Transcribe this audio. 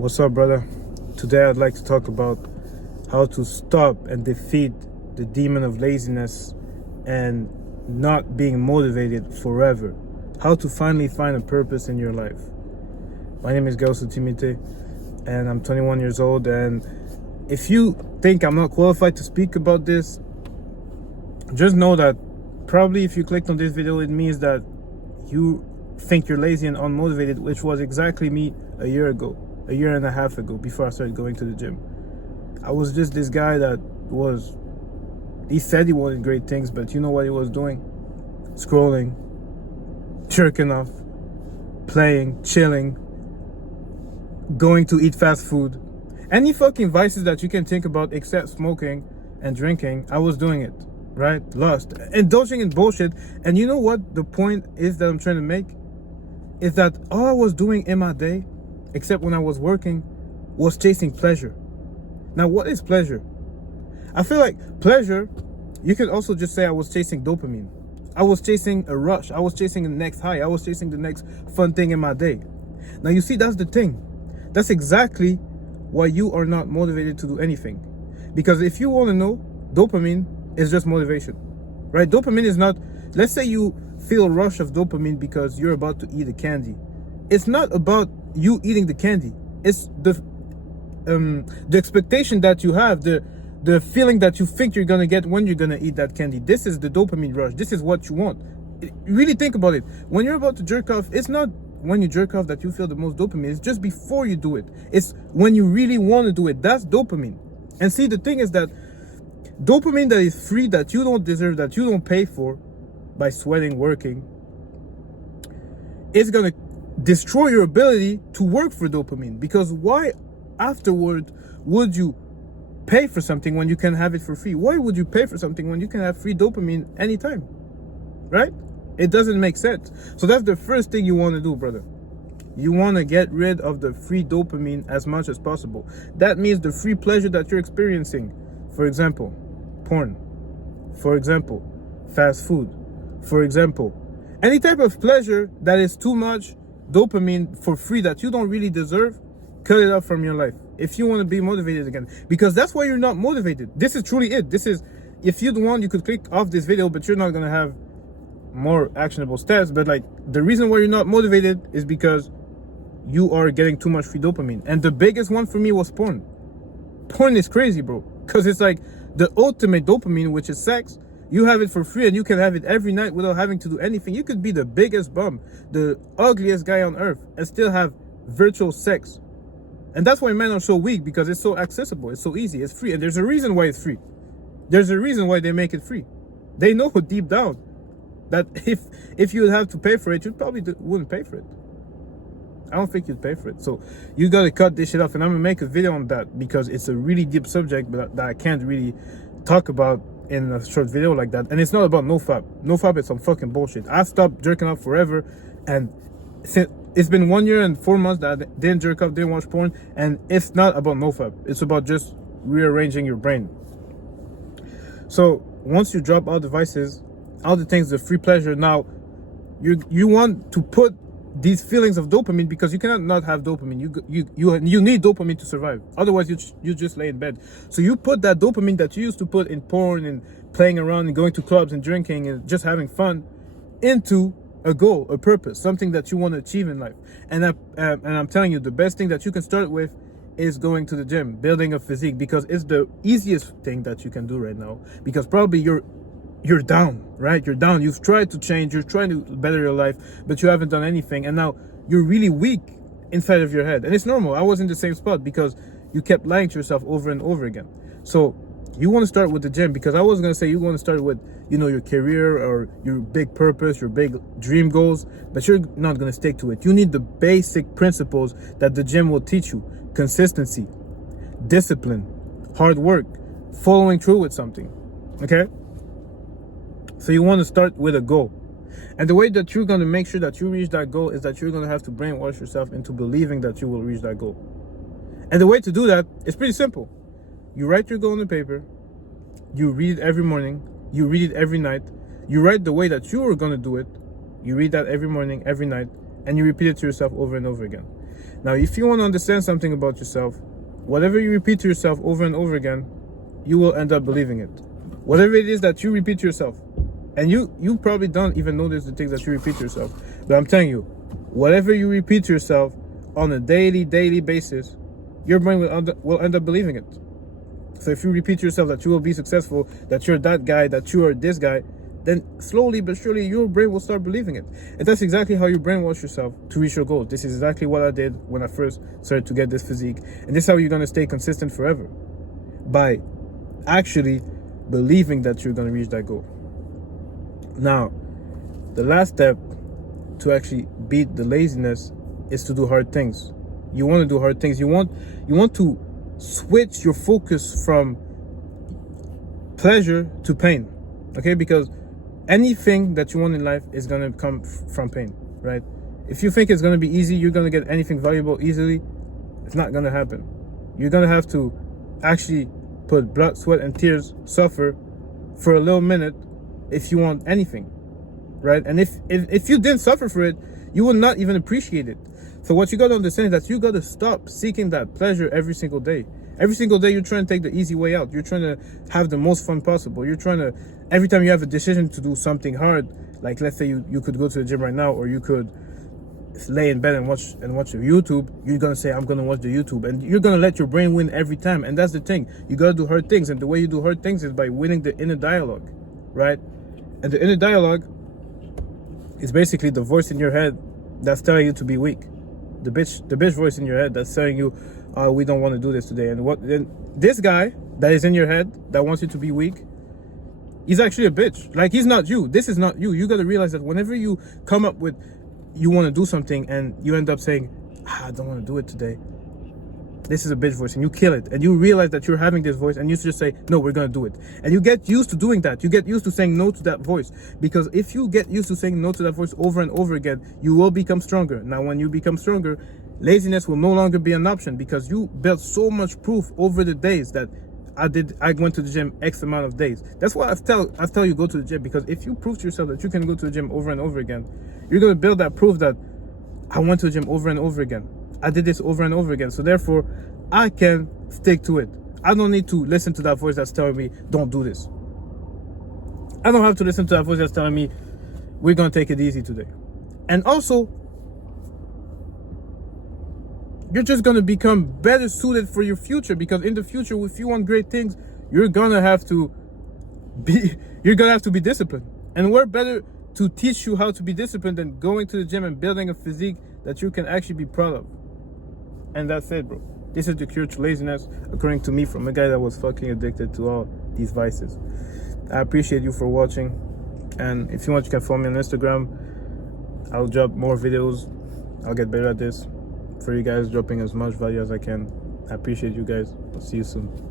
What's up, brother? Today I'd like to talk about how to stop and defeat the demon of laziness and not being motivated forever. How to finally find a purpose in your life. My name is Gausu Timite and I'm 21 years old, and if you think I'm not qualified to speak about this, just know that probably if you clicked on this video, it means that you think you're lazy and unmotivated, which was exactly me a year and a half ago, before I started going to the gym. I was just this guy he said he wanted great things, but you know what he was doing? Scrolling, jerking off, playing, chilling, going to eat fast food. Any fucking vices that you can think about except smoking and drinking, I was doing it, right? Lust, indulging in bullshit. And you know what the point is that I'm trying to make? Is that all I was doing in my day, except when I was working, was chasing pleasure. Now, what is pleasure? I feel like pleasure, you could also just say I was chasing dopamine. I was chasing a rush. I was chasing the next high. I was chasing the next fun thing in my day. Now, you see, that's the thing. That's exactly why you are not motivated to do anything. Because if you want to know, dopamine is just motivation, right? Dopamine is not, let's say you feel a rush of dopamine because you're about to eat a candy. It's not about you eating the candy. It's the expectation that you have, the feeling that you think you're gonna get when you're gonna eat that candy. This is the dopamine rush. This is what you want. Really think about it. When you're about to jerk off, it's not when you jerk off that you feel the most dopamine. It's just before you do it. It's when you really want to do it. That's dopamine. And see, the thing is that dopamine that is free, that you don't deserve, that you don't pay for by sweating, working, is gonna destroy your ability to work for dopamine. Because why afterward would you pay for something when you can have it for free? Why would you pay for something when you can have free dopamine anytime? Right? It doesn't make sense. So that's the first thing you want to do, brother. You want to get rid of the free dopamine as much as possible. That means the free pleasure that you're experiencing. For example, porn. For example, fast food. For example, any type of pleasure that is too much dopamine for free that you don't really deserve, cut it out from your life if you want to be motivated again. Because that's why you're not motivated. This is truly it. This is, if you'd want, you could click off this video, but you're not going to have more actionable steps. But like, the reason why you're not motivated is because you are getting too much free dopamine. And the biggest one for me was porn. Porn is crazy, bro, because it's like the ultimate dopamine, which is sex. You have it for free and you can have it every night without having to do anything. You could be the biggest bum, the ugliest guy on earth, and still have virtual sex. And that's why men are so weak, because it's so accessible, it's so easy, it's free. And there's a reason why it's free. There's a reason why they make it free. They know deep down that if you would have to pay for it, you probably wouldn't pay for it. I don't think you'd pay for it. So you got to cut this shit off. And I'm going to make a video on that because it's a really deep subject, but that I can't really talk about in a short video like that. And it's not about nofap. Nofap is some fucking bullshit. I stopped jerking off forever, and it's been 1 year and 4 months that I didn't jerk off, didn't watch porn, and it's not about nofap. It's about just rearranging your brain. So once you drop all the vices, all the things, the free pleasure, now you want to put these feelings of dopamine, because you cannot not have dopamine. You need dopamine to survive. Otherwise, you just lay in bed. So you put that dopamine that you used to put in porn and playing around and going to clubs and drinking and just having fun into a goal, a purpose, something that you want to achieve in life. And I'm telling you, the best thing that you can start with is going to the gym, building a physique, because it's the easiest thing that you can do right now. Because probably you're down, right? You're down. You've tried to change. You're trying to better your life, but you haven't done anything. And now you're really weak inside of your head. And it's normal. I was in the same spot because you kept lying to yourself over and over again. So you want to start with the gym, because I was going to say you want to start with, your career or your big purpose, your big dream goals, but you're not going to stick to it. You need the basic principles that the gym will teach you. Consistency, discipline, hard work, following through with something. Okay? So you want to start with a goal. And the way that you're going to make sure that you reach that goal is that you're going to have to brainwash yourself into believing that you will reach that goal. And the way to do that is pretty simple. You write your goal on the paper. You read it every morning. You read it every night. You write the way that you are going to do it. You read that every morning, every night. And you repeat it to yourself over and over again. Now, if you want to understand something about yourself, whatever you repeat to yourself over and over again, you will end up believing it. Whatever it is that you repeat to yourself, and you probably don't even notice the things that you repeat to yourself, but I'm telling you, whatever you repeat to yourself on a daily basis, your brain will end up believing it. So if you repeat to yourself that you will be successful, that you're that guy, that you are this guy, then slowly but surely your brain will start believing it. And that's exactly how you brainwash yourself to reach your goals. This is exactly what I did when I first started to get this physique. And this is how you're going to stay consistent forever, by actually believing that you're going to reach that goal. Now, the last step to actually beat the laziness is to do hard things. You want to do hard things. You want to switch your focus from pleasure to pain. Okay? Because anything that you want in life is going to come from pain, right? If you think it's going to be easy, you're going to get anything valuable easily, it's not going to happen. You're going to have to actually put blood, sweat, and tears, suffer for a little minute if you want anything, right? And if you didn't suffer for it, you would not even appreciate it. So what you got to understand is that you got to stop seeking that pleasure every single day. Every single day, you're trying to take the easy way out. You're trying to have the most fun possible. You're trying to, every time you have a decision to do something hard, like let's say you could go to the gym right now, or you could lay in bed and watch YouTube, you're going to say, I'm going to watch the YouTube. And you're going to let your brain win every time. And that's the thing. You got to do hard things. And the way you do hard things is by winning the inner dialogue, right? And the inner dialogue is basically the voice in your head that's telling you to be weak. The bitch voice in your head that's telling you, we don't want to do this today. And this guy that is in your head that wants you to be weak, he's actually a bitch. Like, he's not you. This is not you. You got to realize that whenever you come up with, you want to do something and you end up saying, I don't want to do it today, this is a bitch voice, and you kill it. And you realize that you're having this voice, and you just say, no, we're going to do it. And you get used to doing that. You get used to saying no to that voice. Because if you get used to saying no to that voice over and over again, you will become stronger. Now, when you become stronger, laziness will no longer be an option, because you built so much proof over the days that I went to the gym X amount of days. That's why I tell you go to the gym, because if you prove to yourself that you can go to the gym over and over again, you're going to build that proof that I went to the gym over and over again. I did this over and over again. So therefore, I can stick to it. I don't need to listen to that voice that's telling me, don't do this. I don't have to listen to that voice that's telling me, we're going to take it easy today. And also, you're just going to become better suited for your future, because in the future, if you want great things, you're going to have to be disciplined. And we're better to teach you how to be disciplined than going to the gym and building a physique that you can actually be proud of. And that's it, bro. This is the cure to laziness, according to me, from a guy that was fucking addicted to all these vices. I appreciate you for watching. And if you want, you can follow me on Instagram. I'll drop more videos. I'll get better at this for you guys, dropping as much value as I can. I appreciate you guys. I'll see you soon.